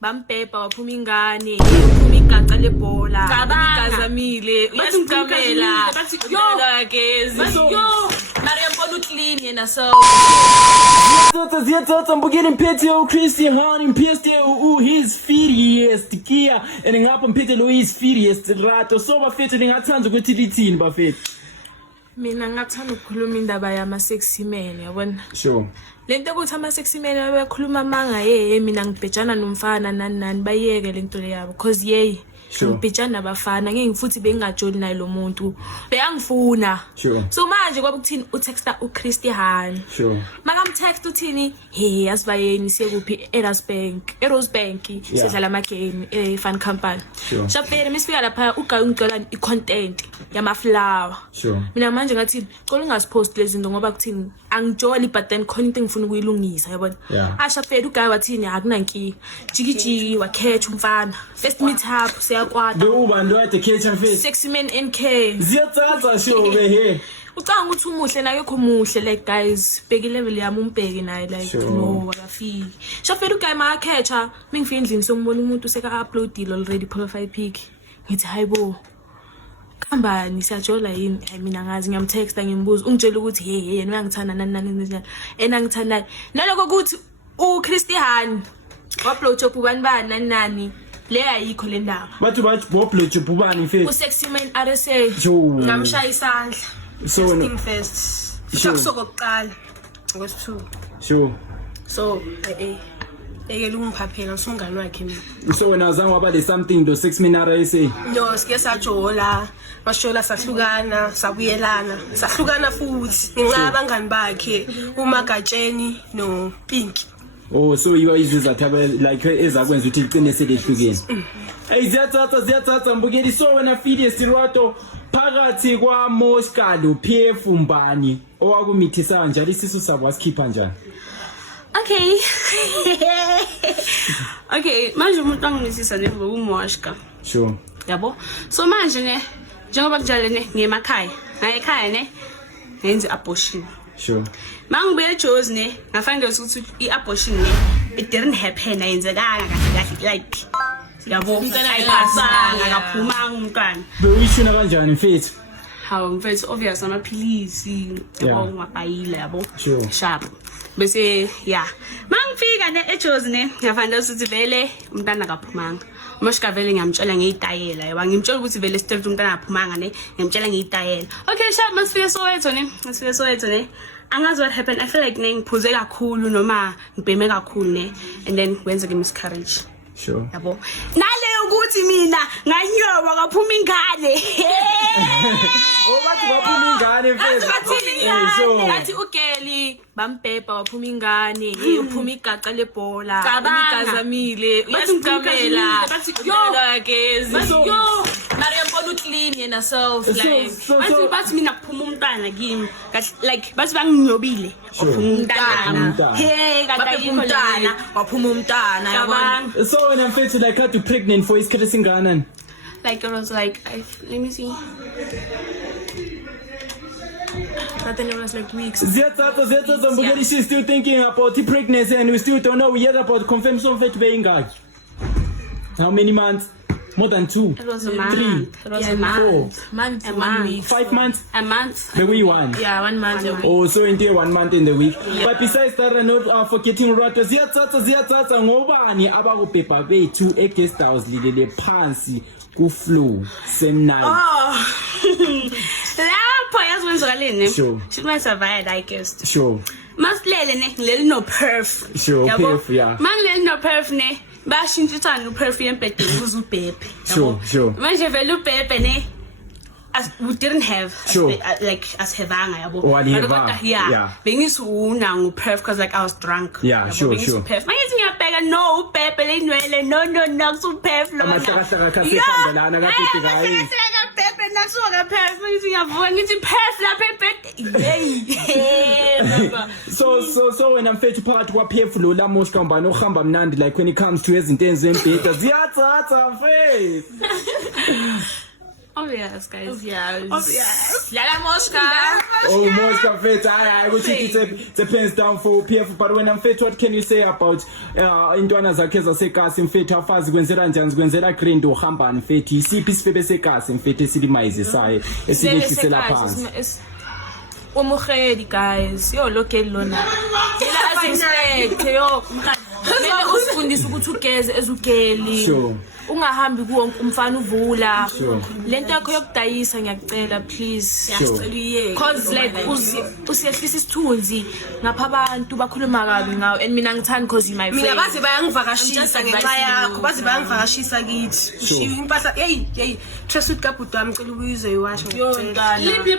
bambhebha waphuma ingane uphuma igaca lebhola igazamile uyasigamela yogezi Mariam bona clean yena so Ziyathatha mbukeni mphethe uChristian mphethe his fiercest Kia and ngapha mphethe lo his fiercest Rato so bafethu ningathanda ukuthi lithini bafethu. Mina ngathanda ukukhuluma indaba yama sexy men yabona. Sure. Lento ukuthi ama sexy men bayakhuluma manga mina ngibhejana nomfana nani bayeke lento le yabo because ngibhejana abafana ngeke futhi bengajoli naye lo muntu beyangifuna. Sure. So manje kwabe kuthini utexta uChristian. Sure. Makamtext uthini asibayeni siye kuphi eRose Bank sidlala ama game fan company. Sure. Shapere misifika lapha ugayi ngicela icontent yama flower. Sure. Mina manje ngathi cela ungasipost lezi zinto ngoba kuthini angijoli but then khona into ngifuna ukuyilungisa yabona. Shapere ugayi wathini akunankingi jikijiki wakhetha umfana first meet up siyakwata Ubani lo ade catch face sexy man NK ziyathatha show he ucanga ukuthi umuhle naye kho muhle like guys bheki level yami umbheki naye like no akafiki shapere ugayi makhetha mingifika endlini sombona umuntu seka uploadile already profile pic ngithi hayibo kambani siyajola yini mina ngazi ngiyamtexta ngimbuza ungitshela ukuthi yena uyangithanda nani ngithanda naloko ukuthi uChristian upload job ubani nani le ayikho le ndaba bathi upload job ubani mfethu uSexy Man RSA ngamshaya isandla so team first sokuqala ngosithu so ekele ungiphaphela usungani wakhe mina so wena azange waba le something lo 6 minutes RSA no sike sajola mashola sahlukana sabuyelana sahlukana futhi nginqa abangani bakhe uMagatsheni no Pinky. Oh so you are izizathu like ezakwenza ukuthi licine selehlukene. Hey ziyathatha mbukeli so wena fiercest Rato phakathi kwa Mosca lo PF Mbani owakumithisa njalo isisu sabo wasikhipha njani? Okay manje umuntu angimisisa ne ngokuMosca. Sure. Yabo so manje ne njengoba kunjalo ne ngemakhaya ngayekhaya ne ngenza abortion. Sure. Mangibuye eJozi ne ngafanele ukuthi iabortion ne it didn't happen ayenzekanga kahle like yabo ayipasanga akaphumanga umntwana. Bewishuna kanjani mfethu? Hawu mfethu obvious amaphilisi yabo ngabhayila yabo. Sure. Sharp. Bese mangifika ne eJozi ne ngafanele ukuthi vele umntwana akaphumanga. Moshka vele ngiyamtshela ngeyitayela yaba ngimtshela ukuthi vele straight umntana aphumanga ne ngimtshela ngeyitayela. Okay sharp masifike Soweto ne angazi what happened I feel like ngiphuze kakhulu noma ngibheme kakhulu ne and then kwenzeke miscarriage. Sure. Yabo nale ukuthi mina nganyoba kaphuma ingane bathi baphuma ingane mfethu bathi ugeli bambhebha waphuma ingane uphuma igaca lebhola igazamile uyasigamela yogezi Mariam bona clean yena self like bathi mina kuphuma umntana kimi like bathi banginyobile umntana kanti umntana waphuma umntana yabona. So when I'm feeling like how to pregnant for his Singana. Like it was like let me see. But then it was like weeks. Ziyathatha mbukeli she's still thinking about the pregnancy and we still don't know yet about confirm so fethu beyingaki. How many months? More than 2. It was a month. 3. It was a month. 1 week. 5 months. A month. The way 1. Yeah, 1 month. Oh, so in there 1 month in the week. Yeah. But besides that, not forgetting Rato, ziyathatha ngobani abakubhebha bethu eguest house lilele phansi ku flow same night. Lapho yazwenzakaleni ne. Sure. She must survive I guess. Sure. Masilele ne ngileli no perf. Sure, perf yeah. Mangileli no perf ne bashintshana no perf yempedeni ukuze ubhebhe. Sure. Manje vele ubhebhe ne as we didn't have like as hevanga yabo kodwa yeah bengisuna nguperf because like I was drunk sure manje ngiyabheka no ubhebhe lenwele no kusuperf lo amahlakahlaka khasefandalana kapithi gayi bhebhe nasuka perf manje ngiyavuka ngithi perf lapha ebhedi so when I'm fethu phakathi kwa perf lo la Mosca mbani ohamba mnandi like when it comes to izinto ezembheda ziyathatha face. Obvious, guys. Obvious. Yala Moshka. Oh, Mosca Fit, I wish it's a pens down for PF, but when I'm fit, what can you say about Intwana Zakeza Sekas in fit, how fast Gwenzera Jans, Gwenzera Green to Hamban Fit, CP Sekas in Fit, City Mize, Sai, a city Silla Pans. Umukhedi guys. Yo local lona. Yela asinspect yo. Mele usifundise ukuthi ugeze ezugeli. Sure. Ungahambi kuwonke umfana uvula. Lento yakho yokudayisa ngiyakucela please. Siyacela Cause like usiyehlisa isithunzi ngapha abantu bakhuluma kabi ngawe and mina ngithanda because you my friend. Mina bathi bayangivakashisa ngenxa yakho, bathi bayangivakashisa kithi. Ushiya impahla, hey, trust with kabudu wami cela ubuyize uyiwasho. Yo ngana. Liphi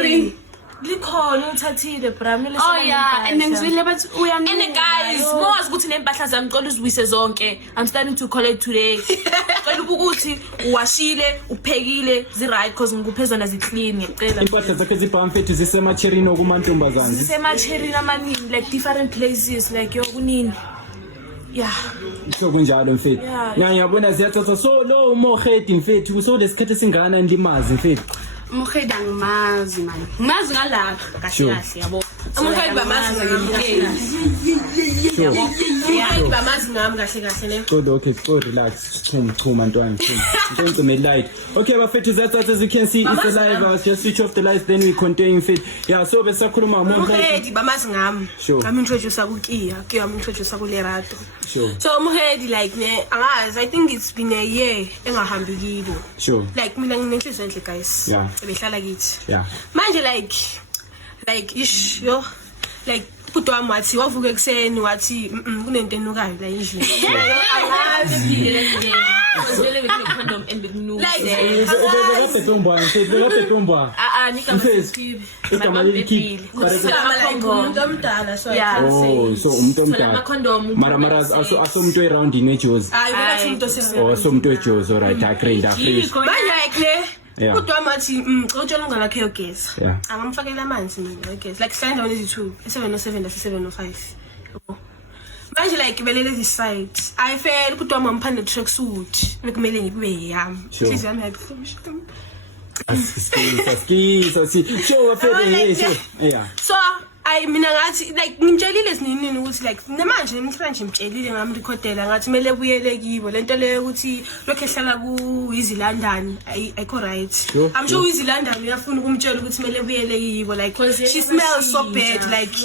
green. Likhona ngithathile bra mina Oh yeah, and ngizwile bathi and guys, mowazi ukuthi nempahla zami ngicela uzibuyise zonke. I'm starting to collect today. Cela ukuthi uwashile, uphekile, zi right because ngikuphezona zi clean ngicela. Impahla zakhe zibhamfethi zisemacherino kumantombazana. Zisemacherino amaningi like different places like yo kunini. Yeah. So kunjalo mfethu. Ngiyabona ziyathatha so lo uMokhedi mfethu so lesikhethe singana ndimazi mfethu. Umukhedi angimazi manje. Ngimazi ngalapha kahle kahle yabo. Umukhedi bamazi ngiyamkela. Yeah, bamazi ngami kahle kahle le. Okay, go relax. Chuma ntwana. Don't me light. Okay, bafethu zathatha as you can see it's live. Just switch off the lights then we continue mfethu. Yeah, so besakhuluma Umukhedi bamazi ngami. Sure. Ngami introduce kuKiya, Kiya introduce kuLerato. Sure. So Umukhedi like ne angazi I think it's been a year engahambi kibo. Sure. Like mina nginenhliziyo enhle guys. Yeah. Behlala kithi. Yeah. Manje like ish yo like umuntu wami wathi wavuka ekseni wathi kunento enukayo la endlini. Vele bekune condom and bekunu. Like nika mfethu. umuntu omdala so so umuntu Ama condom. Mara aso umuntu around inejozi. hayi vele umuntu osebenza. Oh so umuntu ejozi alright agree. Manje like le Yeah. umuntu wami wathi ngicela ungalakhe yogeza. Yeah. Angamfakela amanzi mina yogeza like stand down is 2 707 la 705. Manje like belele this side I feel umuntu wami amphanda track suit bekumele ngikube yami. Hliziyo yami yayibuhlungu. Yeah. So mina ngathi like ngimtshelile sininini ukuthi like namanje namhlanje ngimtshelile ngami recordela ngathi mele buyele kibo lento leyo ukuthi lokho ehlala ku Easy London ayikho right. Sure. I'm sure Easy London uyafuna ukumtshela ukuthi mele buyele kibo like she smells so bad like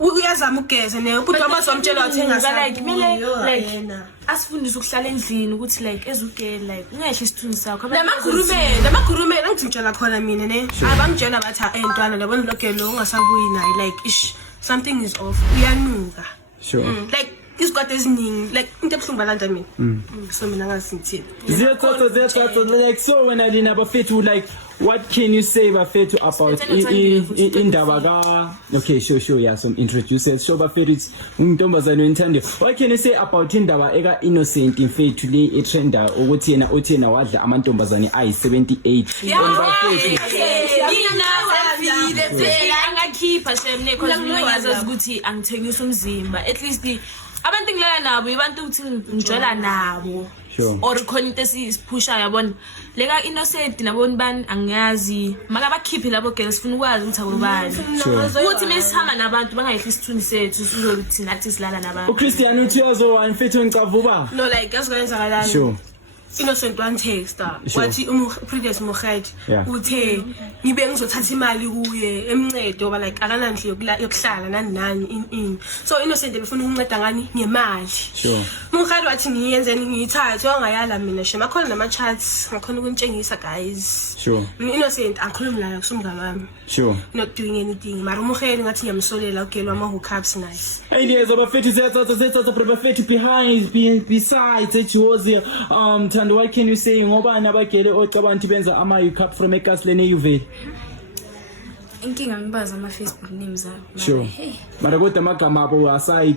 uyazama ugeza ne umuntu abazomtshela wathi like mele like yena asifundise ukuhlala endlini ukuthi like ezugeli like ungehla isithunzi sakho. Lamagurume ngitshela khona mina ne abamtshela bathi entwana labona lokelo ungasabuyi naye like ish something is off uyanuka. Sure. Like isikhathi eziningi like into ebuhlungu balanda mina. So mina ngasithini. Ziyathatha like so when I didn't have a fit like what can you say bafethu about indaba ka okay sure yeah some introduces so bafethu it's untombazane wenthando. What can you say about indaba eka Innocent mfethu le etrenda ukuthi yena uthena wadla amantombazane ayi78 angakhipha semne because mina ngiyazazi ukuthi angithengisa umzimba at least abantu ngilala nabo abantu ukuthi ngijwala nabo. Sure. Or khona into esiphusha yabona leka Innocent naboni bani angiyazi maka bakhiphi labo girls sifuna ukwazi ukuthi akubani ukuthi mesihamba nabantu bangayehla isithunzi sethu sizokuthi nathi silala nabantu. uChristian uthi yazo mfethu ngicavuba No like asikwenzakalani. sure. Innocent one text wathi previous Mokhedi uthe ngibe ngizothatha imali kuye emncedo ba like akanandli yokuhlala nani in so Innocent befuna ukunceda ngani ngemali. Sure. Mokhedi wathi ngiyenzeni ngiyithathe wangayala mina shema khona nama charts ngakhona ukuntshengisa guys. Sure. Innocent angikhulumi la kusumngane wami. Sure. Not doing anything mara Mokhedi ngathi ngiyamsolela ugelo wama hookups nice. Ideas abafethu ziyathatha bafethu besides eJozi and what can you say ngoba nabagele ocabanga benza ama hookup from eKaslene eUvale. Inkinga ngibaza ama Facebook names abo. Sure. Mara kodwa amagama abo aside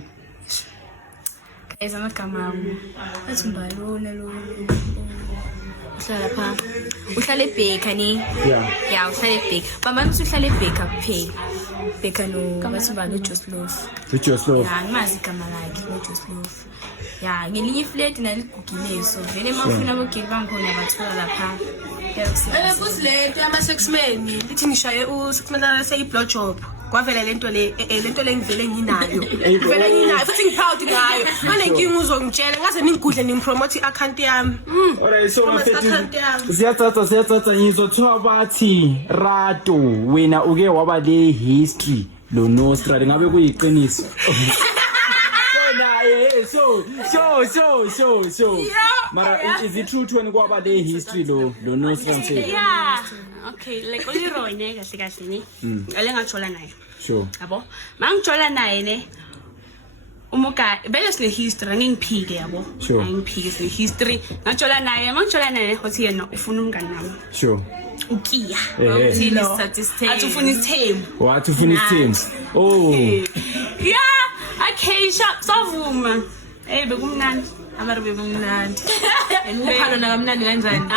Eza amagama abo. Athi mbalona lo. Uhlala pha. Uhlala eBaker ni? Yeah. Yeah, uhlala eBaker. Bamani uhlala eBaker kuphela. Baker no bathi balo Joslove. uJoslove. Yeah, ngimazi igama lakhe uJoslove. Yeah, ngelinye iflat naligugileso. Vele mafuna abogeli bangikhona bathola lapha. futhi lento ama-sexmen ithi ngishaye u-sexman seyi-blowjob kwavela lento le ngivele nginayo futhi ngi-proud ngayo anenkinga uzongitshela ngaze ningigudle ningipromote i-account yami Alright, so mfethu siyathatha ngizothiwa bathi Rato wena uke waba le history lo Nostra ngabe kuyiqiniso So. Mara, is it true to when kwaba le history lo Nostra mfethu? Yeah. Okay, like uLeroy ne kahle ne. Ngale ngajola naye. Sure. Yabo. Mangijola naye ne. Umuka bele sine history ngingiphike yabo. Sure. Ngiphike sine history. Ngajola naye, mangijola naye uthi yena ufuna umngani nami. Sure. Ukiya. Uthini statistics. Athi ufuna isithembu. What ufuna isithembu? Oh. Yeah. Okay, savuma. Bekumnandi. Amara bekumnandi. Ukuphalo nakamnandi kanjani?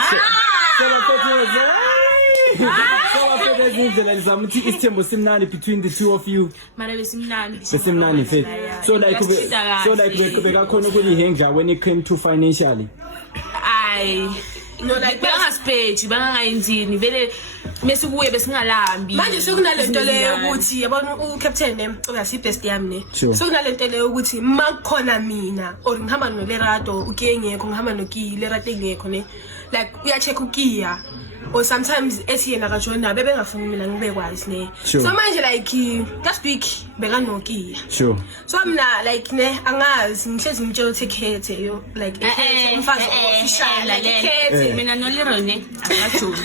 Indlela lizamuthi isithembu simnandi between the two of you. Mara besimnandi. Besimnandi mfethu. So like bekakhona ukulihenga when it came to financially. No, like bangaspechi bangayenzini vele mase kuye besingalambi manje sekunalento leyo ukuthi yabona uCaptain uyasi best yami ne sekunalento leyo ukuthi makukhona mina or ngihamba noLerato ukiye ngekho ngihamba noKi Lerato ngekho ne like uya check uKiya or sometimes ethi yena kajona bebengafuni mina ngibekwazi ne so manje like last week beka noKiya sure so mina like ne angazi ngihlezi ngitshela ukuthi khethe yo like umfazi official like khethe mina noLeroy ne akajona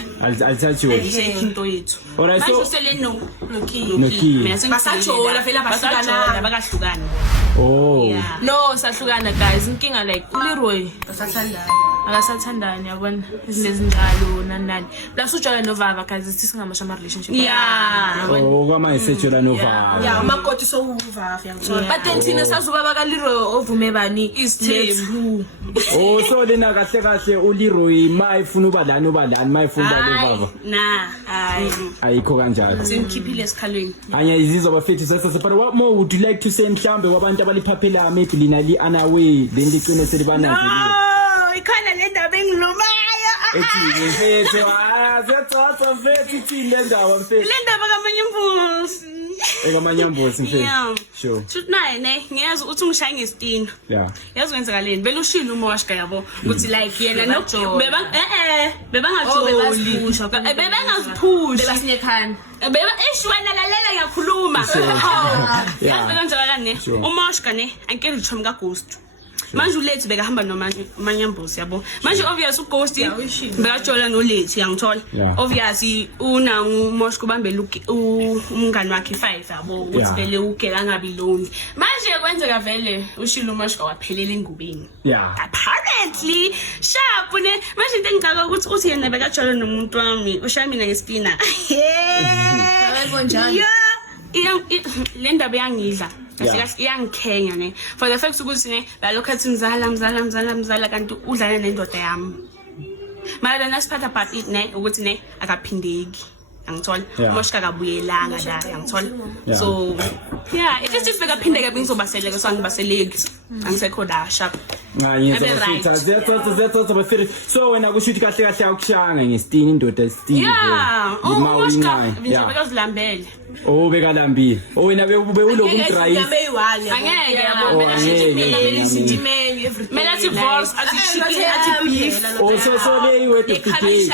alithathiwe into yethu alright so sele noKiya mina basajola vela bahlukana bakahlukana oh no sahlukana guys inkinga like uLeroy basathandana akasathandani yabona izinto ezinjalo nani plus ujola novava guys sithi singamasha ama relationship oh kwama isetshela novava yeah umakoti so uvava yangithola but then thina sazuba bakaLeroy ovume bani isithembu oh so lena kahle uLeroy mayifuna uba lana mayifuna uba novava ayikho kanjalo simkhiphile esikhalweni anya izizwa bafethu sesase but what more would you like to say mhlambe kwabantu abaliphaphela maybe lina li anaway then licine selibananzelile ikhona le ndaba engilumayo ethi mfethu ziyathatha mfethu thini le ndaba mfethu le ndaba kamanyambuzi ekamanyambuzi mfethu sure futhi naye ne ngiyazi ukuthi ungishaye ngesitini yeah yazi kwenzakaleni vele ushilo umoshka yabo ukuthi like yena no bebangajoli bebangaziphusha basinekhanda ishwena lalela ngiyakhuluma yazi kwenzakaleni umoshka ne ankerichom kaGhost manje uLethi bekahamba nomanyambuzi yabo manje obvious uGhost bekajola noLethi yangithola obviously una uMoshka ubambela umngani wakhe 5 yabo ukuthi vele ugela ngabi lonely manje kwenzeka vele ushilo uMoshka waphelela engubeni apparently sharp ne manje into engicaka ukuthi uthi yena bekajola nomuntu wami ushaya mina ngesipina konjani le ndaba yangidla iyangikhenya ne for the fact ukuthi ne lalokho athi mzala kanti udlala nendoda yami mara nasiphatha part it ne ukuthi ne akaphindeki angithola uMoshka kabuyelanga la angithola so yeah it is just bekaphindeka bengizobaseleka so angibaseleki angisekho la sharp ziyathatha bafethu so wena kushuthi kahle akushanga ngesitini indoda esitini uMoshka bekazilambele bekalambile wena bewuloku umdrive angeke yabo mela divorce athi chicken athi beef so le wet of the day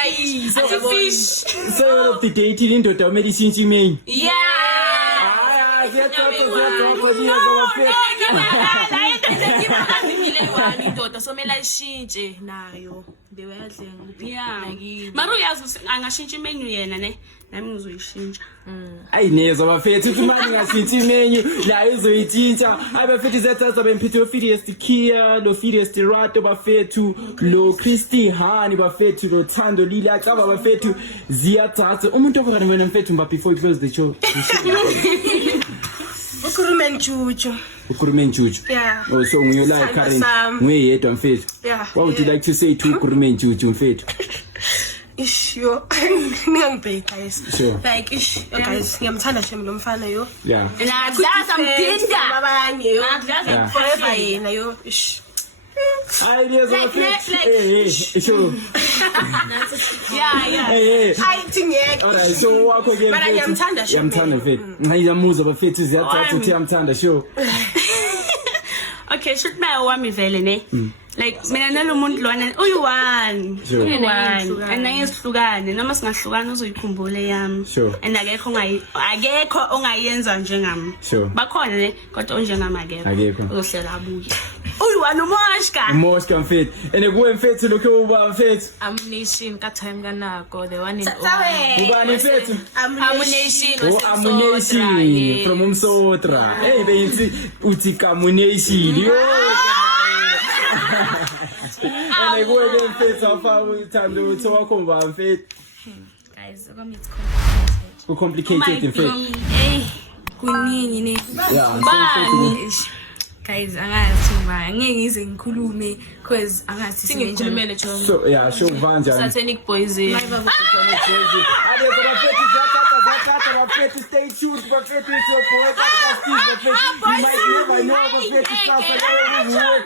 athi fish so of the day indoda umele ishintshe imeni indoda somela ishintshe nayo bewayadlenga mara uyazi angashintsha imenu yena ne nami ngizoyishintsha ayinezwa bafethu ukuthi manje ngashintsha imenu la izoyitshintsha bafethu ziyathatha bemphethe uFidiest Kia lo Fidiest Rato bafethu lo Christy Hani bafethu lo Thando Lili acaba bafethu ziyathatha umuntu okhona wena mfethu before we close the show ukhulume njuju yeah so nguye la current nguye yedwa mfethu what would you like to say to ukhulume njuju mfethu yo ngiyangibheka guys sure like guys ngiyamthanda nje lo mfana yo yeah nadlaza mpinda abanye yo forever yena yo Hayi liyezwa bafethu. Hey, sure. Yeah. Hey. Ayithi ngeke. Alright, so wakho ke Bana ngiyamthanda sure. Yamthanda mfethu. Ngiyamuzwa bafethu ziyathatha uthi yamthanda sure. Okay, shoot naye wami vele ne. Like mina nalomuntu lwana uyi-one. Sure. Uyi-one. And nangesihlukane noma singahlukana uzoyikhumbula yami. Sure. And akekho ongayenza njengami. Sure. Bakhona ne kodwa onjengami akekho. Akekho. Uzohlela abuye. Uyi-one uMoshka. Moshka mfethu. Ene kuwe mfethu lokho uba mfethu. Ammunition ka time kanako the one in all. Ubani mfethu? Ammunition Oh, ammunition from Umsotra. Hey, beyithi uthi kamunation. Ene kuwe ke mfethu afa uthando utho wakho mba mfethu. Guys, it's Ku complicated mfethu. kuningi ne. Yeah, Bani. Guys, angathi ngeke ngize ngikhulume cause angathi Singikhulumele John. so yeah, show vanja. Satanic poison. Stay tuned, bafethu it's your boy, Steve, bafethu. You might never know, bafethu, sasa leo